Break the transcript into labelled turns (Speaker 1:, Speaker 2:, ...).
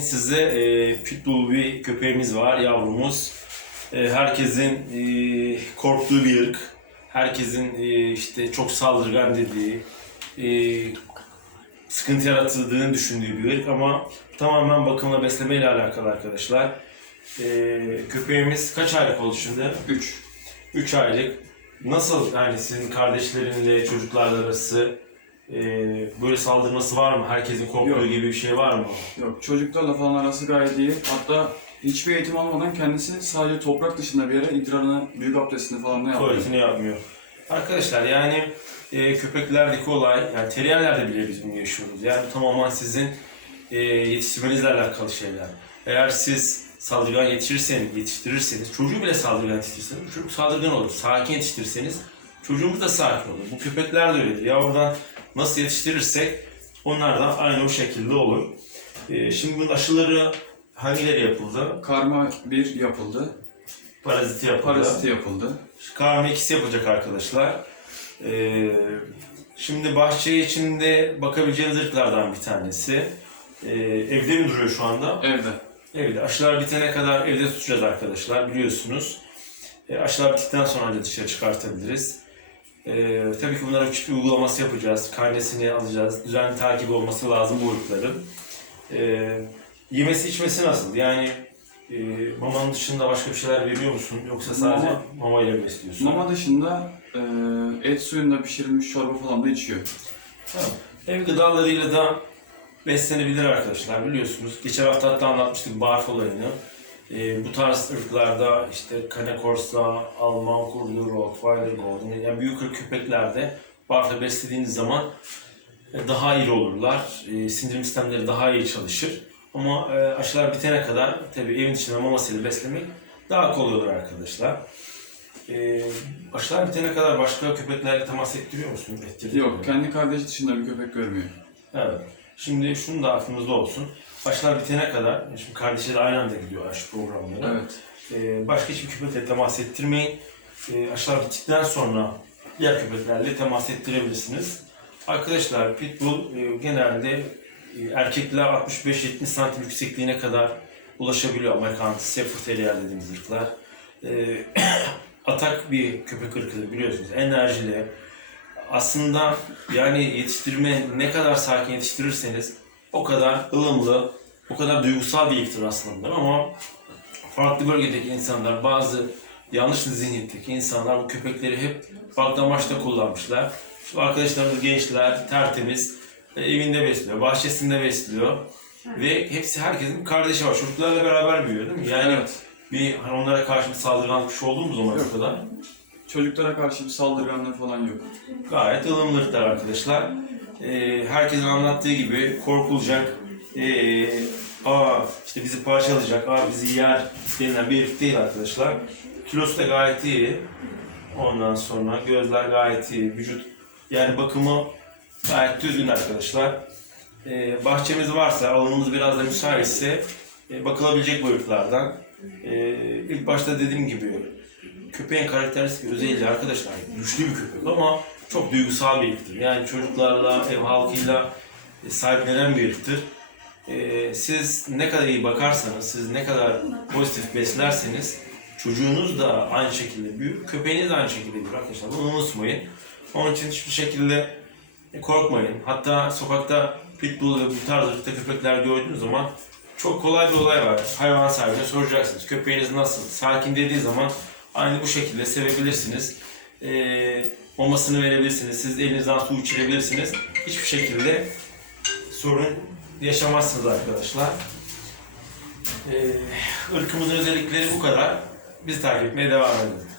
Speaker 1: Size e, pitbull bir köpeğimiz var, yavrumuz. E, herkesin e, korktuğu bir ırk. Herkesin e, işte çok saldırgan dediği, e, sıkıntı yarattığını düşündüğü bir ırk ama tamamen bakımla beslemeyle alakalı arkadaşlar. E, köpeğimiz kaç aylık oldu şimdi?
Speaker 2: 3.
Speaker 1: 3 aylık. Nasıl yani sizin kardeşlerinle çocuklarla arası e, böyle saldırması var mı? Herkesin korktuğu
Speaker 2: Yok.
Speaker 1: gibi bir şey var mı?
Speaker 2: Yok çocuklarla falan arası gayet iyi. Hatta hiçbir eğitim almadan kendisi sadece toprak dışında bir yere idrarını, büyük abdestini falan ne yapıyor?
Speaker 1: Tuvaletini yapmıyor. Arkadaşlar yani e, köpeklerdeki olay, yani teriyerlerde bile biz bunu yaşıyoruz. Yani tamamen sizin e, yetiştirmenizle alakalı şeyler. Eğer siz saldırgan yetiştirirseniz, yetiştirirseniz, çocuğu bile saldırgan yetiştirirseniz, çocuk saldırgan olur. Sakin yetiştirirseniz, çocuğumuz da sakin olur. Bu köpekler de öyledir. Yavrudan nasıl yetiştirirsek, onlar da aynı o şekilde olur. E, şimdi bunun aşıları hangileri yapıldı?
Speaker 2: Karma 1 yapıldı.
Speaker 1: Paraziti yapıldı.
Speaker 2: Paraziti yapıldı.
Speaker 1: Karma ikisi yapacak arkadaşlar. Ee, şimdi bahçe içinde bakabileceğiniz ırklardan bir tanesi. Ee, evde mi duruyor şu anda?
Speaker 2: Evde.
Speaker 1: Evde. Aşılar bitene kadar evde tutacağız arkadaşlar biliyorsunuz. Ee, aşılar bittikten sonra ancak dışarı çıkartabiliriz. Ee, tabii ki bunlara küçük bir uygulaması yapacağız. Karnesini alacağız. Düzenli takibi olması lazım bu ırkların. Ee, yemesi içmesi nasıl? Yani e, mamanın dışında başka bir şeyler veriyor musun? Yoksa sadece
Speaker 2: Mama-
Speaker 1: mamayla mı besliyorsun?
Speaker 2: Mama dışında e, et suyunda pişirilmiş çorba falan da içiyor.
Speaker 1: Tamam. Ev gıdalarıyla da beslenebilir arkadaşlar biliyorsunuz. Geçen hafta hatta anlatmıştık barf olayını. Ee, bu tarz ırklarda işte Cane Corsa, Alman Kurdu, Rottweiler, Golden yani büyük ırk köpeklerde barfla beslediğiniz zaman e, daha iri olurlar. E, sindirim sistemleri daha iyi çalışır. Ama e, aşılar bitene kadar tabii evin içinde mamasıyla beslemek daha kolay olur arkadaşlar. E, aşılar bitene kadar başka köpeklerle temas ettiriyor musun? Ettiriyor
Speaker 2: Yok, kendi kardeşi dışında bir köpek görmüyor.
Speaker 1: Evet. Şimdi şunu da aklınızda olsun. Aşılar bitene kadar, şimdi kardeşleri aynı anda gidiyor aşı programları.
Speaker 2: Evet.
Speaker 1: Ee, başka hiçbir köpekle temas ettirmeyin. Ee, aşılar bittikten sonra diğer köpeklerle temas ettirebilirsiniz. Arkadaşlar Pitbull e, genelde e, erkekler 65-70 santim yüksekliğine kadar ulaşabiliyor. Amerikan Shepherd Terrier dediğimiz ırklar. Ee, atak bir köpek ırkıdır biliyorsunuz. Enerjili, aslında yani yetiştirme ne kadar sakin yetiştirirseniz o kadar ılımlı, o kadar duygusal bir ırktır aslında ama farklı bölgedeki insanlar, bazı yanlış zihniyetteki insanlar bu köpekleri hep farklı amaçla kullanmışlar. Şu arkadaşlarımız gençler, tertemiz, e, evinde besliyor, bahçesinde besliyor ve hepsi herkesin kardeşi var. Çocuklarla beraber büyüyor değil mi? Yani
Speaker 2: Evet.
Speaker 1: bir hani onlara karşı bir saldırganlık bir şey oldu mu zaman
Speaker 2: Yok.
Speaker 1: kadar?
Speaker 2: Çocuklara karşı bir saldırganlığı falan yok.
Speaker 1: Gayet ılımlıklar arkadaşlar. Ee, herkesin anlattığı gibi korkulacak, ee, aa işte bizi parçalayacak, aa bizi yer denilen bir herif değil arkadaşlar. Kilosu da gayet iyi. Ondan sonra gözler gayet iyi, vücut yani bakımı gayet düzgün arkadaşlar. Ee, bahçemiz varsa, alanımız biraz da müsaitse e, bakılabilecek bu ırklardan. Ee, ilk başta dediğim gibi köpeğin karakteristik özelliği arkadaşlar güçlü bir köpek ama çok duygusal bir ırktır. Yani çocuklarla, ev halkıyla e, sahiplenen bir ırktır. Ee, siz ne kadar iyi bakarsanız, siz ne kadar pozitif beslerseniz çocuğunuz da aynı şekilde büyür, köpeğiniz de aynı şekilde büyür arkadaşlar. Bunu unutmayın. Onun için hiçbir şekilde e, korkmayın. Hatta sokakta pitbull ve bu tarz köpekler gördüğünüz zaman çok kolay bir olay var. Hayvan sahibine soracaksınız. Köpeğiniz nasıl? Sakin dediği zaman aynı bu şekilde sevebilirsiniz. Ee, mamasını verebilirsiniz. Siz elinizden su içirebilirsiniz. Hiçbir şekilde sorun yaşamazsınız arkadaşlar. Ee, ırkımızın özellikleri bu kadar. Biz takip etmeye devam edelim.